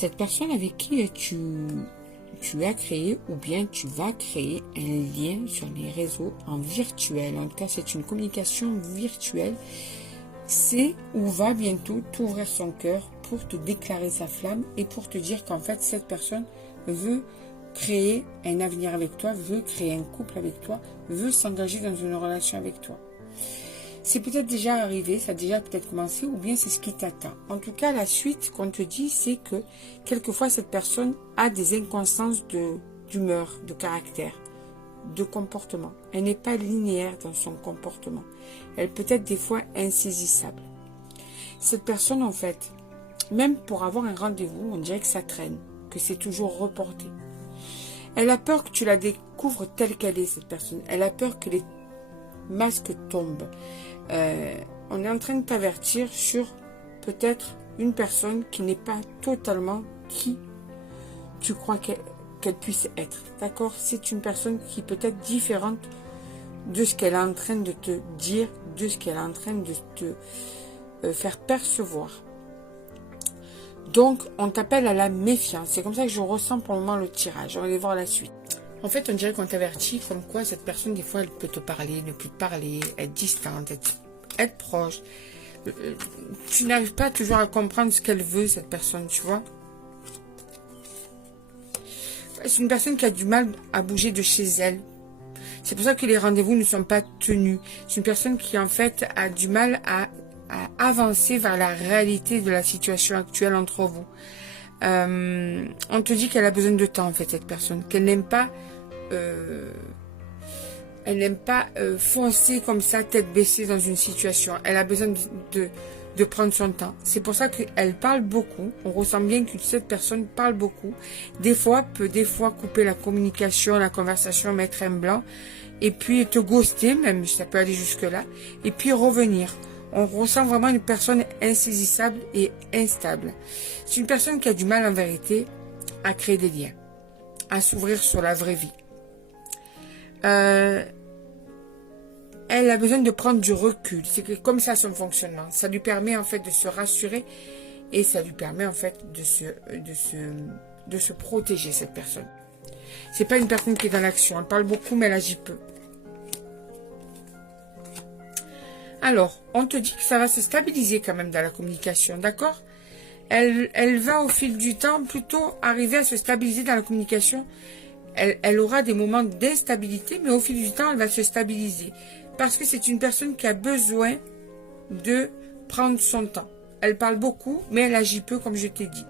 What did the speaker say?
cette personne avec qui tu as créé ou bien tu vas créer un lien sur les réseaux en virtuel. En tout cas, c'est une communication virtuelle. C'est où va bientôt t'ouvrir son cœur pour te déclarer sa flamme et pour te dire qu'en fait, cette personne veut créer un avenir avec toi, veut créer un couple avec toi, veut s'engager dans une relation avec toi. C'est peut-être déjà arrivé, ça a déjà peut-être commencé, ou bien c'est ce qui t'attend. En tout cas, la suite qu'on te dit, c'est que quelquefois cette personne a des inconstances d'humeur, de caractère, de comportement. Elle n'est pas linéaire dans son comportement. Elle peut être des fois insaisissable. Cette personne, en fait, même pour avoir un rendez-vous, on dirait que ça traîne, que c'est toujours reporté. Elle a peur que tu la découvres telle qu'elle est, cette personne. Elle a peur que les masques tombent. On est en train de t'avertir sur peut-être une personne qui n'est pas totalement qui tu crois qu'elle puisse être. D'accord? C'est une personne qui peut être différente de ce qu'elle est en train de te dire, de ce qu'elle est en train de te faire percevoir. Donc, on t'appelle à la méfiance. C'est comme ça que je ressens pour le moment le tirage. On va aller voir la suite. En fait, on dirait qu'on t'avertit comme quoi cette personne, des fois, elle peut te parler, ne plus te parler, être distante, être proche. Tu n'arrives pas toujours à comprendre ce qu'elle veut, cette personne, tu vois. C'est une personne qui a du mal à bouger de chez elle. C'est pour ça que les rendez-vous ne sont pas tenus. C'est une personne qui, en fait, a du mal à avancer vers la réalité de la situation actuelle entre vous. On te dit qu'elle a besoin de temps, en fait, cette personne. Qu'elle n'aime pas... elle n'aime pas foncer comme ça, tête baissée dans une situation. Elle a besoin de prendre son temps. C'est pour ça qu'elle parle beaucoup. On ressent bien que cette personne parle beaucoup. Des fois, peut couper la communication, la conversation, mettre un blanc. Et puis te ghoster, même, ça peut aller jusque-là. Et puis revenir. On ressent vraiment une personne insaisissable et instable. C'est une personne qui a du mal, en vérité, à créer des liens. À s'ouvrir sur la vraie vie. Elle a besoin de prendre du recul. C'est comme ça son fonctionnement. Ça lui permet en fait de se rassurer et ça lui permet en fait de se protéger, cette personne. C'est pas une personne qui est dans l'action. Elle parle beaucoup mais elle agit peu. Alors, on te dit que ça va se stabiliser quand même dans la communication, d'accord? Elle va au fil du temps plutôt arriver à se stabiliser dans la communication. Elle aura des moments d'instabilité, mais au fil du temps, elle va se stabiliser. Parce que c'est une personne qui a besoin de prendre son temps. Elle parle beaucoup, mais elle agit peu, comme je t'ai dit.